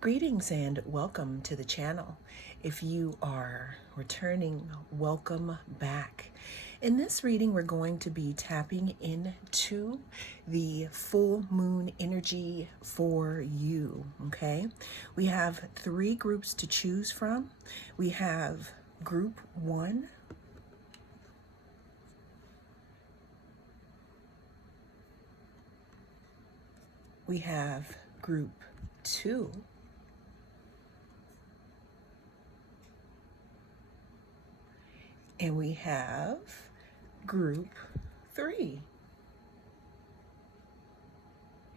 Greetings and welcome to the channel. If you are returning, welcome back. In this reading, we're going to be tapping into the full moon energy for you, okay? We have three groups to choose from. We have group one, we have group two, and we have group three.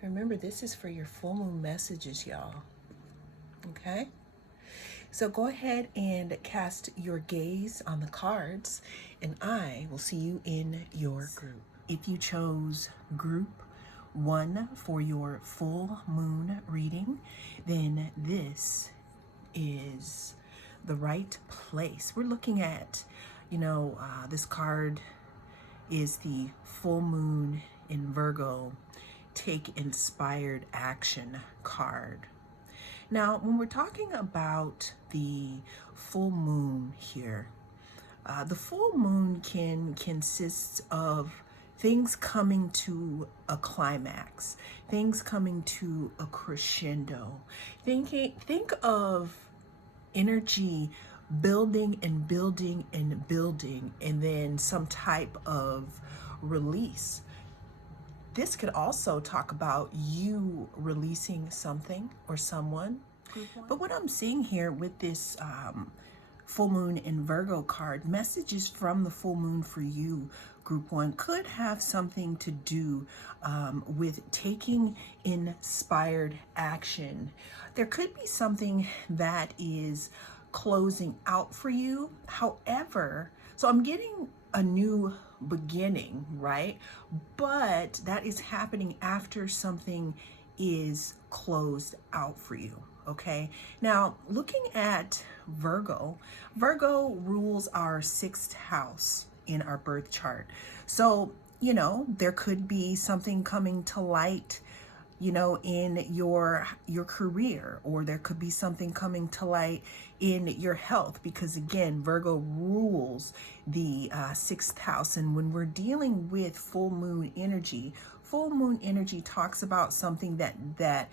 Remember, this is for your full moon messages, y'all. Okay? So go ahead and cast your gaze on the cards, and I will see you in your group. If you chose group one for your full moon reading, then this is the right place. We're looking at, this card is the full moon in Virgo, take inspired action card. Now, when we're talking about the full moon here, the full moon can consist of things coming to a climax, things coming to a crescendo. Think of energy building and building and building, and then some type of release. This could also talk about you releasing something or someone. But what I'm seeing here with this full moon in Virgo card, messages from the full moon for you, group one, could have something to do with taking inspired action. There could be something that is closing out for you. However, so I'm getting a new beginning, right? But that is happening after something is closed out for you. Okay, now looking at Virgo rules our sixth house in our birth chart. So, there could be something coming to light, in your career, or there could be something coming to light in your health, because again, Virgo rules the sixth house. And when we're dealing with full moon energy talks about something that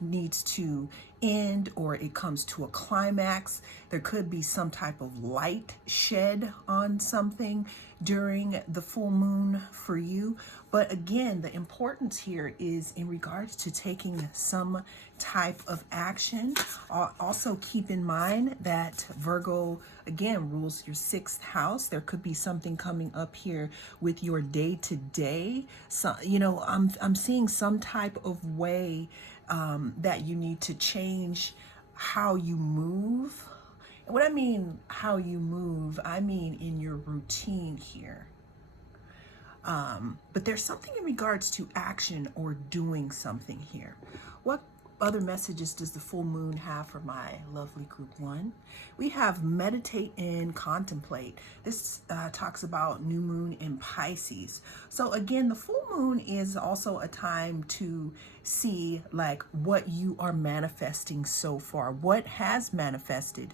needs to end, or it comes to a climax. There could be some type of light shed on something during the full moon for you. But again, the importance here is in regards to taking some type of action. Also keep in mind that Virgo, again, rules your sixth house. There could be something coming up here with your day-to-day. So, I'm seeing some type of way that you need to change how you move. And what I mean how you move, I mean in your routine here. But there's something in regards to action or doing something here. What other messages does the full moon have for my lovely group one? We have meditate and contemplate. This talks about new moon in Pisces. So again, the full moon is also a time to see like what you are manifesting so far. What has manifested,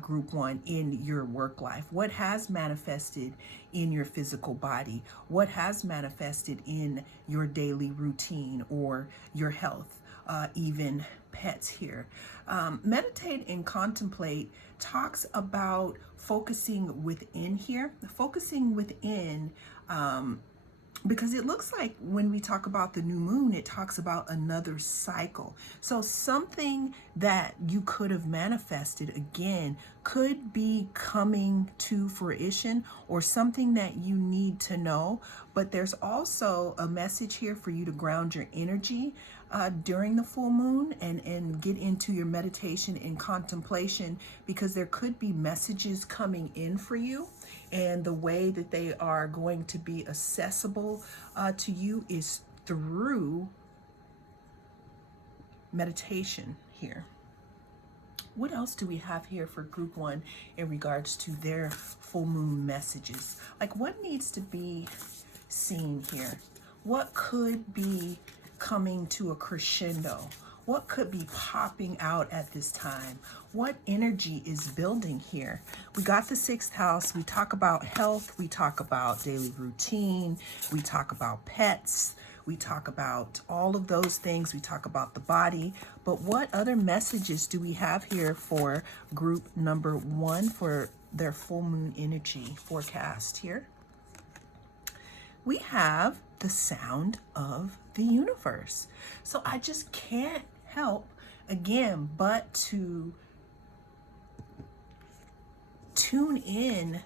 group one, in your work life? What has manifested in your physical body? What has manifested in your daily routine or your health? Even pets here. Meditate and contemplate talks about focusing within here, focusing within, because it looks like when we talk about the new moon, it talks about another cycle. So something that you could have manifested again could be coming to fruition, or something that you need to know. But there's also a message here for you to ground your energy during the full moon and get into your meditation and contemplation, because there could be messages coming in for you, and the way that they are going to be accessible to you is through meditation here. What else do we have here for group one in regards to their full moon messages? Like, what needs to be seen here? What could be coming to a crescendo? What could be popping out at this time? What energy is building here? We got the 6th house. We talk about health. We talk about daily routine. We talk about pets. We talk about all of those things. We talk about the body. But what other messages do we have here for group number 1 for their full moon energy forecast here? We have the sound of the universe. So I just can't help, again, but to tune in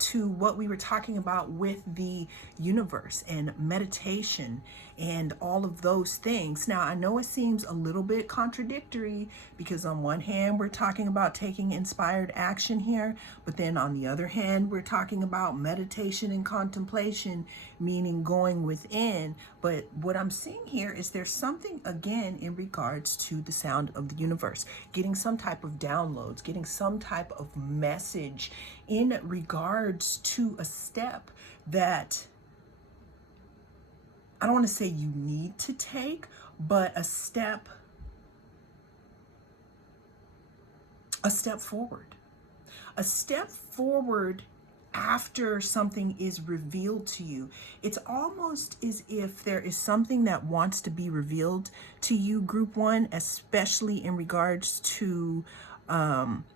to what we were talking about with the universe and meditation and all of those things. Now, I know it seems a little bit contradictory because on one hand, we're talking about taking inspired action here, but then on the other hand, we're talking about meditation and contemplation, meaning going within. But what I'm seeing here is there's something, again, in regards to the sound of the universe, getting some type of downloads, getting some type of message in regards to a step that I don't want to say you need to take, but a step forward. A step forward after something is revealed to you. It's almost as if there is something that wants to be revealed to you, group 1, especially in regards to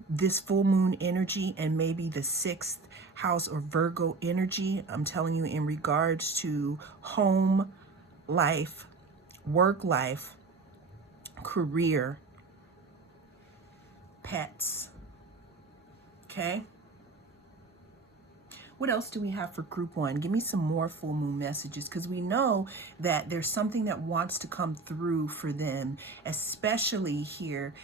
this full moon energy and maybe the 6th house or Virgo energy. I'm telling you, in regards to home life, work life, career, pets. Okay. What else do we have for group 1? Give me some more full moon messages, because we know that there's something that wants to come through for them, especially here,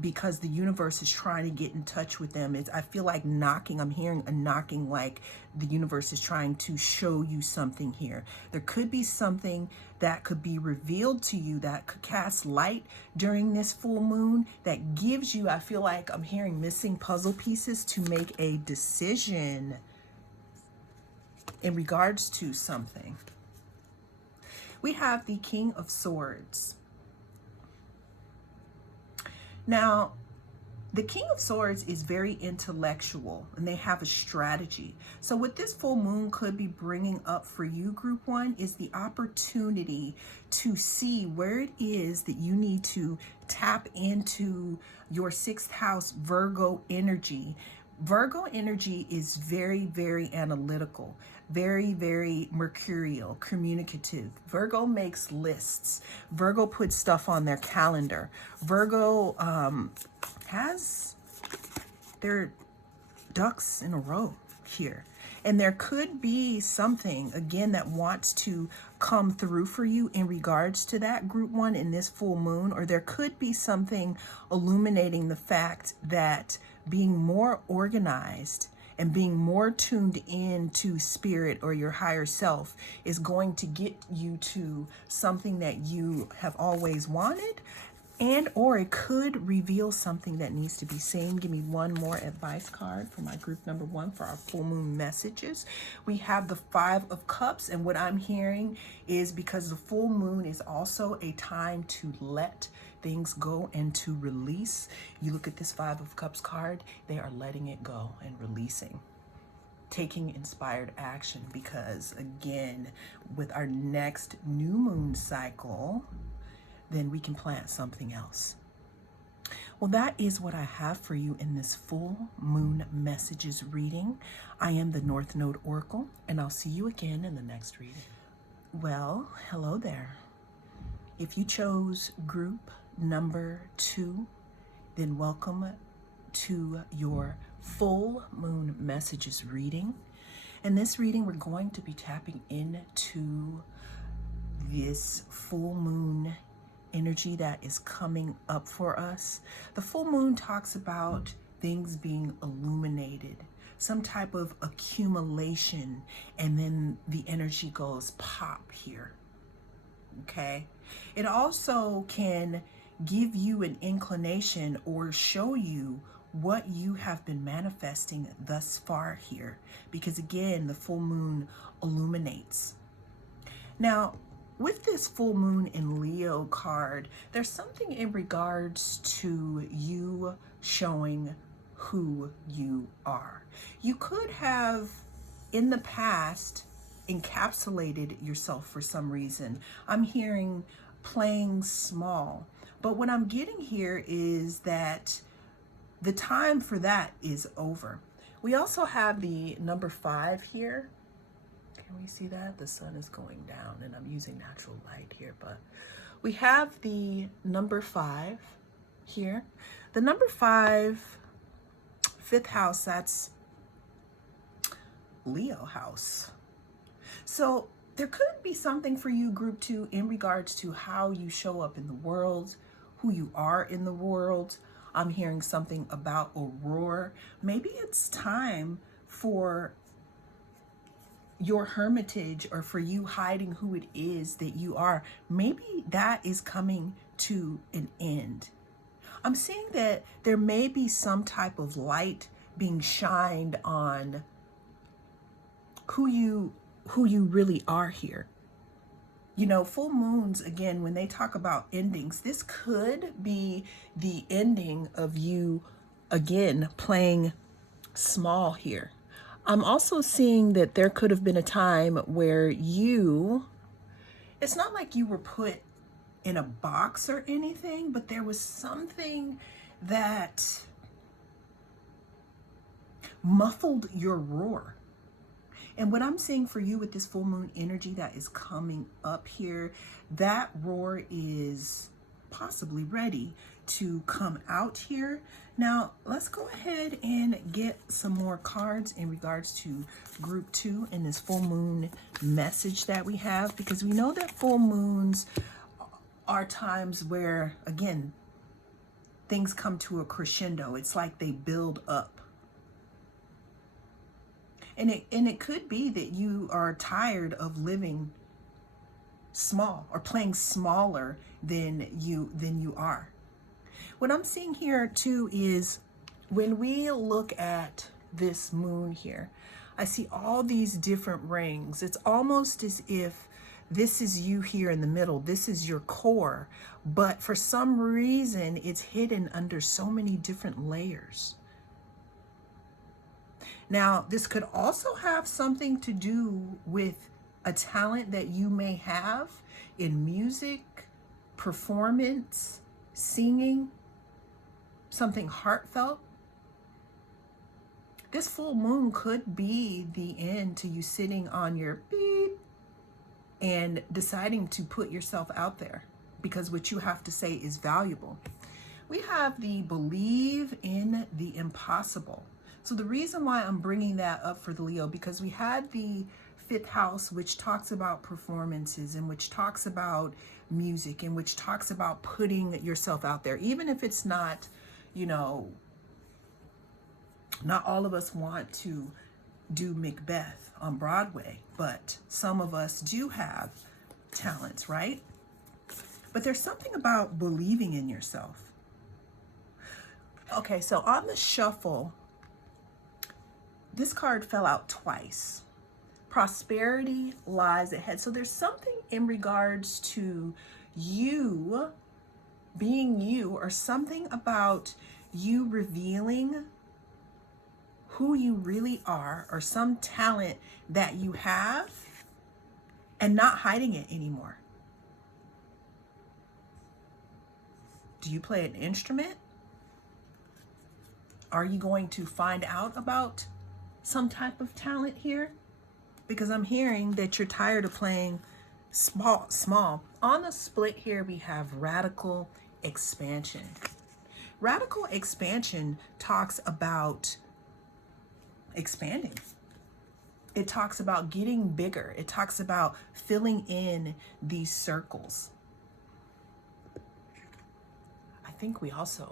because the universe is trying to get in touch with them. I feel like knocking. I'm hearing a knocking, like the universe is trying to show you something here. There could be something that could be revealed to you that could cast light during this full moon that gives you, I feel like I'm hearing missing puzzle pieces to make a decision in regards to something. We have the King of Swords. Now, the King of Swords is very intellectual and they have a strategy. So what this full moon could be bringing up for you, group 1, is the opportunity to see where it is that you need to tap into your 6th house Virgo energy. Virgo energy is very, very analytical, very, very mercurial, communicative. Virgo makes lists. Virgo puts stuff on their calendar. Virgo has their ducks in a row here. And there could be something, again, that wants to come through for you in regards to that, group 1, in this full moon. Or there could be something illuminating the fact that being more organized and being more tuned in to spirit or your higher self is going to get you to something that you have always wanted, and or it could reveal something that needs to be seen. Give me one more advice card for my group number 1 for our full moon messages. We have the 5 of Cups, and what I'm hearing is, because the full moon is also a time to let things go and to release. You look at this 5 of Cups card, they are letting it go and releasing, taking inspired action, because again, with our next new moon cycle, then we can plant something else. Well, that is what I have for you in this full moon messages reading. I am the North Node Oracle, and I'll see you again in the next reading. Well, hello there. If you chose group number 2, then welcome to your full moon messages reading. In this reading, we're going to be tapping into this full moon energy that is coming up for us. The full moon talks about things being illuminated, some type of accumulation, and then the energy goes pop here. Okay? It also can give you an inclination or show you what you have been manifesting thus far here, because again, the full moon illuminates. Now, with this full moon in Leo card, there's something in regards to you showing who you are. You could have in the past encapsulated yourself for some reason. I'm hearing playing small, but what I'm getting here is that the time for that is over. We also have the number 5 here. Can we see that? The sun is going down and I'm using natural light here, but we have the number 5 here. The number 5, 5th house, that's Leo house. So there could be something for you, group 2, in regards to how you show up in the world, who you are in the world. I'm hearing something about Aurora. Maybe it's time for your hermitage, or for you hiding who it is that you are. Maybe that is coming to an end. I'm seeing that there may be some type of light being shined on who you really are here. You know, full moons, again, when they talk about endings, this could be the ending of you, again, playing small here. I'm also seeing that there could have been a time where it's not like you were put in a box or anything, but there was something that muffled your roar. And what I'm seeing for you with this full moon energy that is coming up here, that roar is possibly ready to come out here. Now, let's go ahead and get some more cards in regards to group 2 in this full moon message that we have, because we know that full moons are times where, again, things come to a crescendo. It's like they build up. And it could be that you are tired of living small or playing smaller than you are. What I'm seeing here too is when we look at this moon here, I see all these different rings. It's almost as if this is you here in the middle. This is your core, but for some reason it's hidden under so many different layers. Now, this could also have something to do with a talent that you may have in music, performance, singing, something heartfelt. This full moon could be the end to you sitting on your beep and deciding to put yourself out there, because what you have to say is valuable. We have the believe in the impossible. So the reason why I'm bringing that up for the Leo, because we had the 5th house, which talks about performances and which talks about music and which talks about putting yourself out there, even if it's not, you know, not all of us want to do Macbeth on Broadway, but some of us do have talents, right? But there's something about believing in yourself. Okay, so on the shuffle, this card fell out twice. Prosperity lies ahead. So there's something in regards to you being you, or something about you revealing who you really are, or some talent that you have and not hiding it anymore. Do you play an instrument? Are you going to find out about some type of talent here? Because I'm hearing that you're tired of playing small. On the split here, we have radical expansion. Radical expansion talks about expanding. It talks about getting bigger. It talks about filling in these circles. I think we also,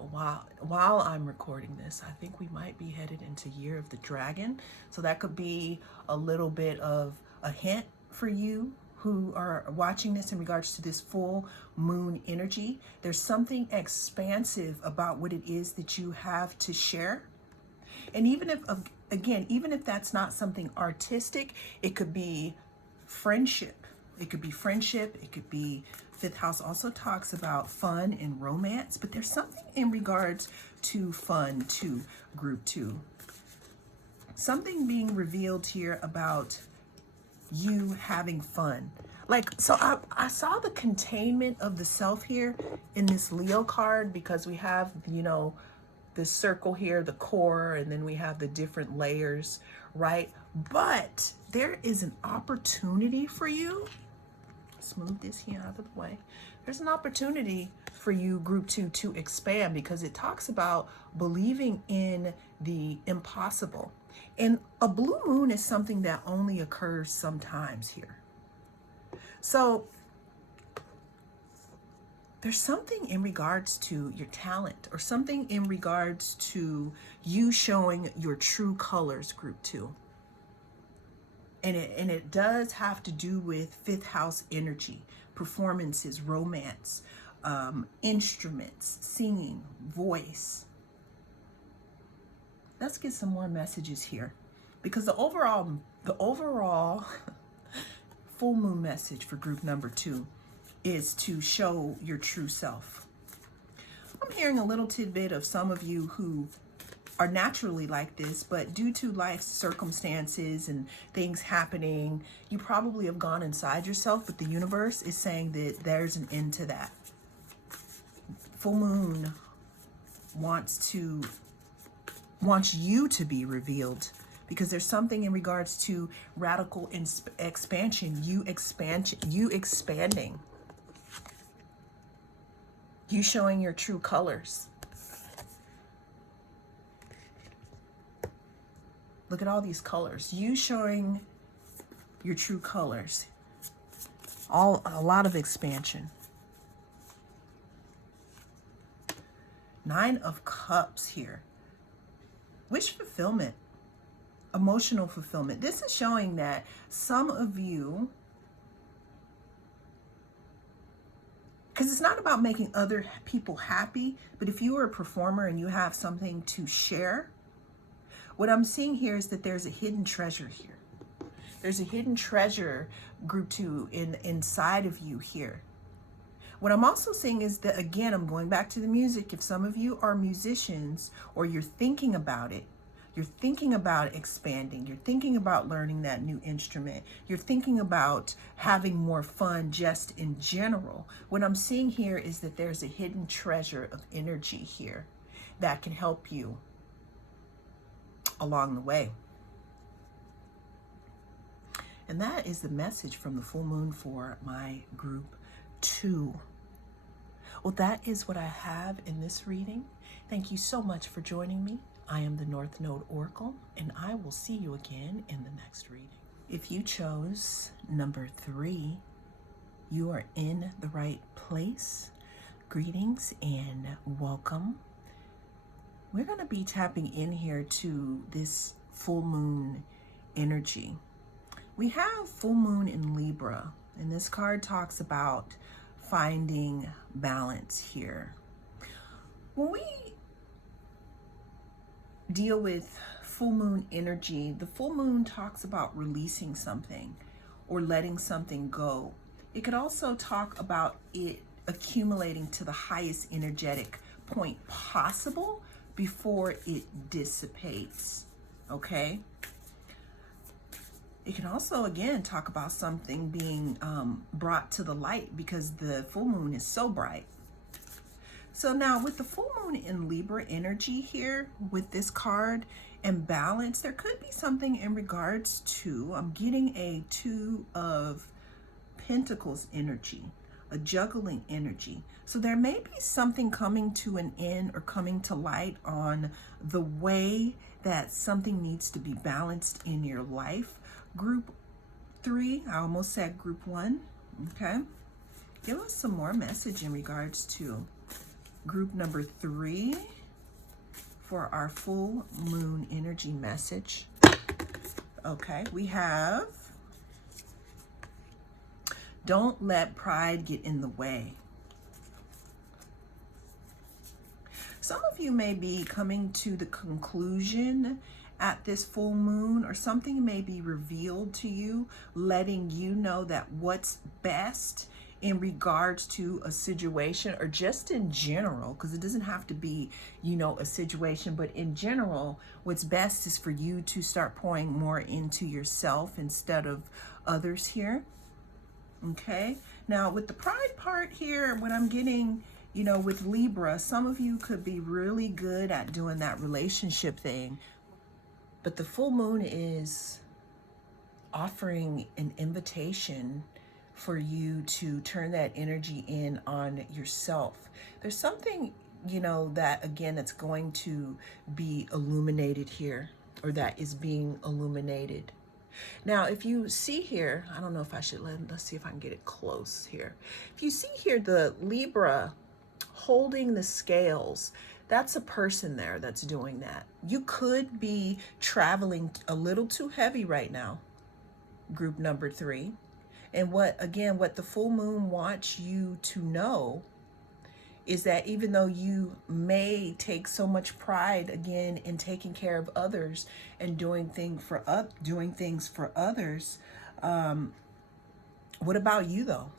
while I'm recording this, I think we might be headed into Year of the Dragon. So that could be a little bit of a hint for you who are watching this in regards to this full moon energy. There's something expansive about what it is that you have to share. And even if, again, even if that's not something artistic, it could be friendship. It could be friendship. It could be, fifth house also talks about fun and romance, but there's something in regards to fun too, group 2. Something being revealed here about you having fun. Like, so I saw the containment of the self here in this Leo card, because we have, you know, this circle here, the core, and then we have the different layers, right? But there is an opportunity for you. Let's move this here out of the way. There's an opportunity for you, group 2, to expand, because it talks about believing in the impossible. And a blue moon is something that only occurs sometimes here. So there's something in regards to your talent, or something in regards to you showing your true colors, group 2. And it does have to do with fifth house energy, performances, romance, instruments, singing, voice. Let's get some more messages here, because the overall full moon message for group number 2 is to show your true self. I'm hearing a little tidbit of some of you who are naturally like this, but due to life's circumstances and things happening, you probably have gone inside yourself, but the universe is saying that there's an end to that. Full moon wants you to be revealed, because there's something in regards to radical expansion, you expanding, you showing your true colors. Look at all these colors. You showing your true colors. A lot of expansion. 9 of Cups here. Wish fulfillment. Emotional fulfillment. This is showing that some of you, because it's not about making other people happy, but if you are a performer and you have something to share, what I'm seeing here is that there's a hidden treasure here. There's a hidden treasure, group 2, inside of you here. What I'm also seeing is that, again, I'm going back to the music. If some of you are musicians, or you're thinking about it, you're thinking about expanding, you're thinking about learning that new instrument, you're thinking about having more fun just in general, what I'm seeing here is that there's a hidden treasure of energy here that can help you along the way. And that is the message from the full moon for my group 2. Well, that is what I have in this reading. Thank you so much for joining me. I am the North Node Oracle, and I will see you again in the next reading. If you chose number 3, you are in the right place. Greetings and welcome. We're going to be tapping in here to this full moon energy. We have full moon in Libra, and this card talks about finding balance here. When we deal with full moon energy, the full moon talks about releasing something or letting something go. It could also talk about it accumulating to the highest energetic point possible before it dissipates, okay? It can also, again, talk about something being brought to the light, because the full moon is so bright. So now with the full moon in Libra energy here, with this card and balance, there could be something in regards to, I'm getting a 2 of Pentacles energy, a juggling energy. So there may be something coming to an end or coming to light on the way that something needs to be balanced in your life. Group 3, I almost said group 1, okay? Give us some more message in regards to group number 3 for our full moon energy message. Okay, we have, don't let pride get in the way. Some of you may be coming to the conclusion at this full moon, or something may be revealed to you, letting you know that what's best in regards to a situation, or just in general, because it doesn't have to be, a situation, but in general, what's best is for you to start pouring more into yourself instead of others here. Okay, now with the pride part here, what I'm getting, with Libra, some of you could be really good at doing that relationship thing, but the full moon is offering an invitation for you to turn that energy in on yourself. There's something, that again, that's going to be illuminated here, or that is being illuminated. Now, if you see here, I don't know if I should let's see if I can get it close here. If you see here, the Libra holding the scales, that's a person there that's doing that. You could be traveling a little too heavy right now, group number 3. And what the full moon wants you to know is that even though you may take so much pride again in taking care of others and doing things for others, what about you though?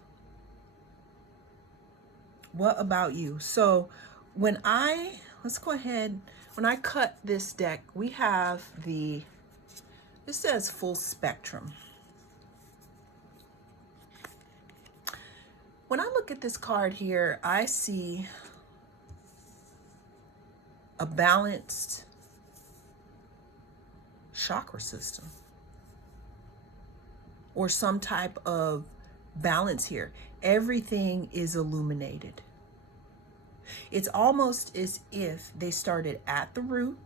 What about you? So when I cut this deck, we have this says full spectrum. When I look at this card here, I see a balanced chakra system, or some type of balance here. Everything is illuminated. It's almost as if they started at the root,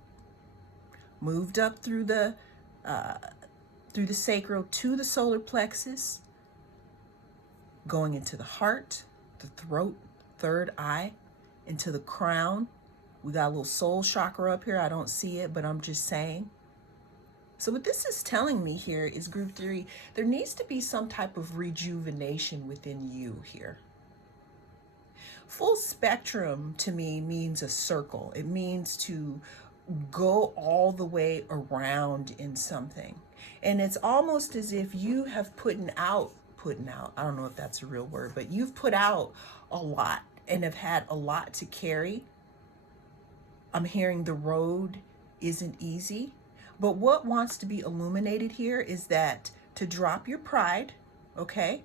moved up through the sacral to the solar plexus, going into the heart, the throat, third eye, into the crown. We got a little soul chakra up here. I don't see it, but I'm just saying. So what this is telling me here is group 3, there needs to be some type of rejuvenation within you here. Full spectrum to me means a circle. It means to go all the way around in something. And it's almost as if you have putting out, I don't know if that's a real word, but you've put out a lot and have had a lot to carry. I'm hearing the road isn't easy, but what wants to be illuminated here is that to drop your pride, okay?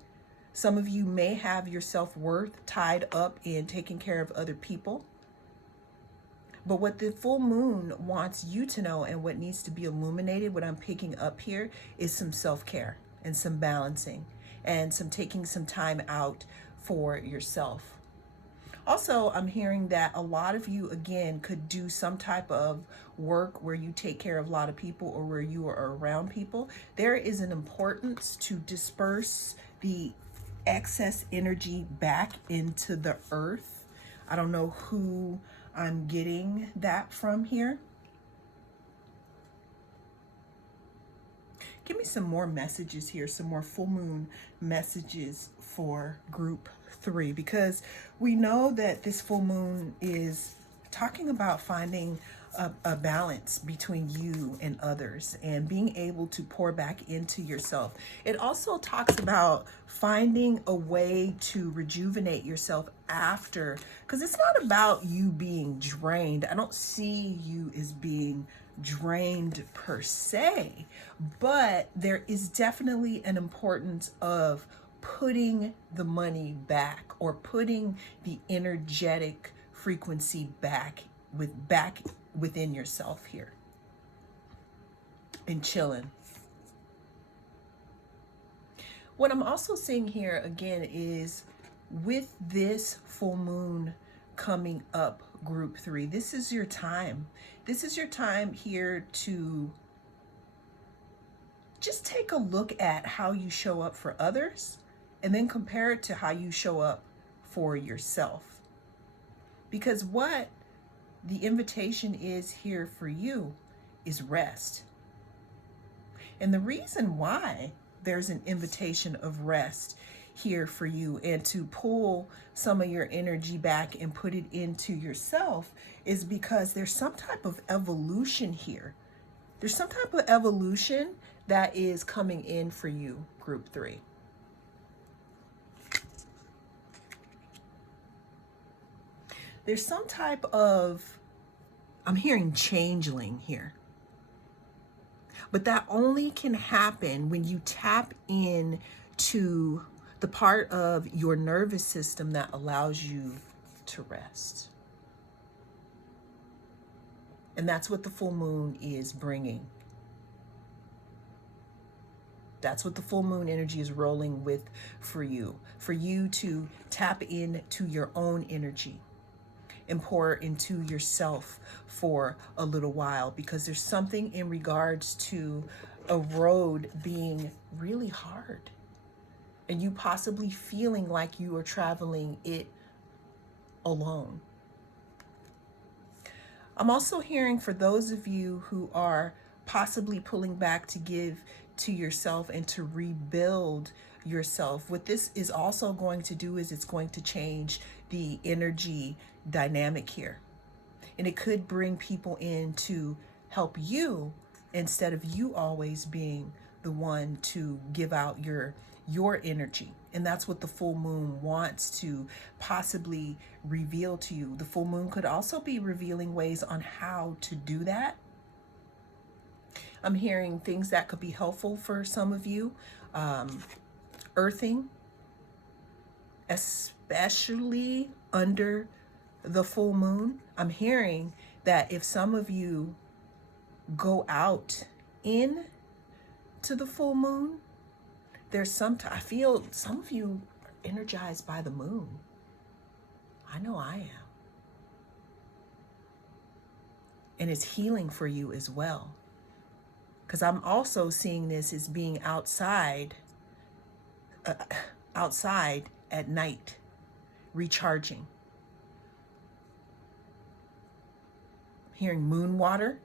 Some of you may have your self-worth tied up in taking care of other people. But what the full moon wants you to know, and what needs to be illuminated, what I'm picking up here, is some self-care and some balancing and some taking some time out for yourself. Also, I'm hearing that a lot of you, again, could do some type of work where you take care of a lot of people, or where you are around people. There is an importance to disperse the excess energy back into the earth. I don't know who I'm getting that from here. Give me some more messages here, some more full moon messages for group 3, because we know that this full moon is talking about finding a balance between you and others and being able to pour back into yourself. It also talks about finding a way to rejuvenate yourself after, because it's not about you being drained. I don't see you as being drained per se, but there is definitely an importance of putting the money back, or putting the energetic frequency back within yourself here and chilling. What I'm also seeing here again is, with this full moon coming up, group 3, this is your time. This is your time here to just take a look at how you show up for others, and then compare it to how you show up for yourself. Because what the invitation is here for you is rest. And the reason why there's an invitation of rest here for you, and to pull some of your energy back and put it into yourself, is because there's some type of evolution here There's some type of evolution that is coming in for you, group 3. There's some type of, I'm hearing changeling here. But that only can happen when you tap in to the part of your nervous system that allows you to rest. And that's what the full moon is bringing. That's what the full moon energy is rolling with for you to tap into your own energy and pour into yourself for a little while, because there's something in regards to a road being really hard and you possibly feeling like you are traveling it alone. I'm also hearing for those of you who are possibly pulling back to give to yourself and to rebuild yourself, what this is also going to do is it's going to change the energy dynamic here. And it could bring people in to help you instead of you always being the one to give out your energy. And that's what the full moon wants to possibly reveal to you. The full moon could also be revealing ways on how to do that. I'm hearing things that could be helpful for some of you. Earthing, especially under the full moon. I'm hearing that if some of you go out in to the full moon, there's I feel some of you are energized by the moon. I know I am. And it's healing for you as well. Because I'm also seeing this as being outside at night, recharging. I'm hearing moon water.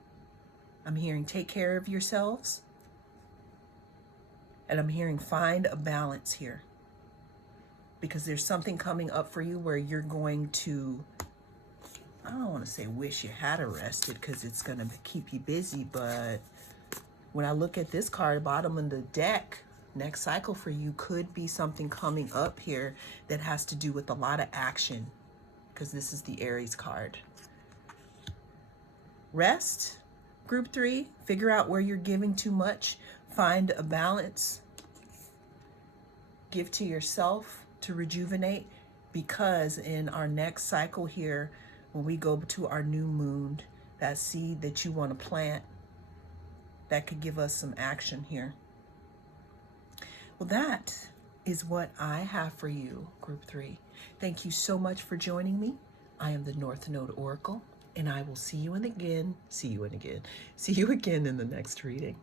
I'm hearing take care of yourselves. And I'm hearing find a balance here. Because there's something coming up for you where you're going to, I don't want to say wish you had rested because it's going to keep you busy, but when I look at this card, bottom of the deck, next cycle for you could be something coming up here that has to do with a lot of action, because this is the Aries card. Rest, group 3, figure out where you're giving too much, find a balance, give to yourself to rejuvenate, because in our next cycle here, when we go to our new moon, that seed that you want to plant, that could give us some action here. Well, that is what I have for you, group 3. Thank you so much for joining me. I am the North Node Oracle, and I will see you again in the next reading.